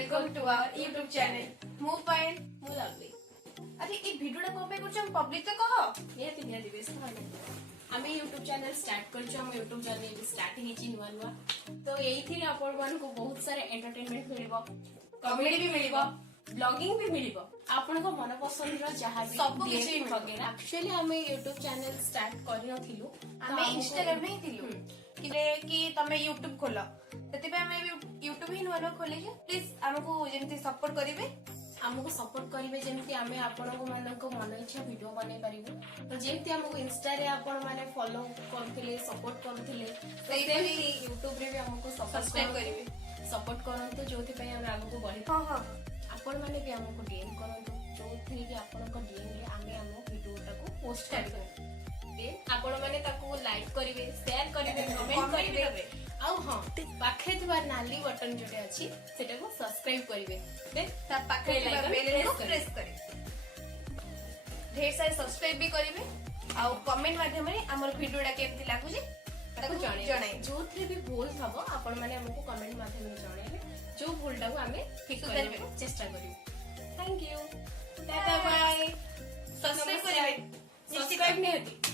welcome to our YouTube channel. ମୁଁ ପାଏଲ ମୁଁ ଲାଗଲି ଆରେ ଏ ଭିଡିଓଟା କଣ ପାଇଁ କରୁଛ ପବ୍ଲିକ ତ କହ ନିହାତି ବେଶ ଭଲ ଆମେ ୟୁଟ୍ୟୁବ ଚ୍ୟାନେଲ ଷ୍ଟାର୍ଟ କରିଛୁ ଆମ ୟୁଟ୍ୟୁବ ଚ୍ୟାନେଲ ଏବେ ଷ୍ଟାର୍ଟ ହେଇଛି ନୂଆ ତ ଏଇଥିରେ ଆପଣମାନଙ୍କୁ ବହୁତ ସାରା ଏଣ୍ଟରଟେନମେଣ୍ଟ ମିଳିବ କମେଡି ବି ମିଳିବ ବ୍ଲଗିଂ ବି ମିଳିବ ଆପଣଙ୍କ ମନ ପସନ୍ଦର ଯାହା ବି ସବୁ କିଛି ବଗେରା ଆକ୍ଚୁଆଲି ଆମେ ୟୁଟ୍ୟୁବ ଚ୍ୟାନେଲ ଷ୍ଟାର୍ଟ କରିନଥିଲୁ ଆମେ ଇନଷ୍ଟାଗ୍ରାମ ହିଁ ଥିଲୁ କି ତମେ ୟୁଟ୍ୟୁବ ଖୋଲ ସେଥିପାଇଁ ଆମେ ୟୁଟ୍ୟୁବ ହିଁ ନୂଆ ଖୋଲିଛୁ ପ୍ଲିଜ ଆମକୁ ଯେମିତି ସପୋର୍ଟ କରିବେ ଆମକୁ ସପୋର୍ଟ କରିବେ ଯେମିତି ଆମେ ଆପଣଙ୍କ ମାନଙ୍କ ମନ ଇଚ୍ଛା ଭିଡିଓ ବନେଇ ପାରିବୁ ତ ଯେମିତି ଆମକୁ ଇନଷ୍ଟାରେ ଆପଣ ମାନେ ଫଲୋ କରୁଥିଲେ ସପୋର୍ଟ କରୁଥିଲେ ସେଇଭଳି ୟୁଟ୍ୟୁବରେ ବି ଆମକୁ ସବସ୍କ୍ରାଇବ କରିବେ ସପୋର୍ଟ କରନ୍ତୁ ଯୋଉଥିପାଇଁ ଆମେ ଆଗକୁ ବଢିବୁ ହଁ ହଁ ଆପଣ ମାନେ ବି ଆମକୁ ଡିଏମ କରନ୍ତୁ ଯୋଉଥିରେ କି ଆପଣଙ୍କ ଡିଏମ ରେ ଆମେ ଆମ ଭିଡିଓଟାକୁ ପୋଷ୍ଟ କରିବୁ ଆପଣ ମାନେ ତାକୁ ଲାଇକ୍ କରିବେ ସେୟାର କରିବେ କମେଣ୍ଟ କରିବେ ଆଉ ହଁ ପାଖରେ ଥିବା ନାଲି ବଟନ ଯୋଉଟା ଅଛି ସେଟାକୁ ସବସ୍କ୍ରାଇବ କରିବେ ତା ପାଖରେ ଥିବା ବେଲ ଆଇକନ ପ୍ରେସ କରିବେ ढेर सारे सब्सक्राइब भी करेंगे और कमेंट माध्यम रे हमर वीडियोटा केमती लागुची ताको जणाई जोथि भी भूल थबो आपण माने हमको कमेंट माध्यम रे जणाइबे जो भूलटा को हमें ठीक करबे चेष्टा करियो थैंक यू टाटा बाय सब्सक्राइब करेंगे सब्सक्राइब नहीं होती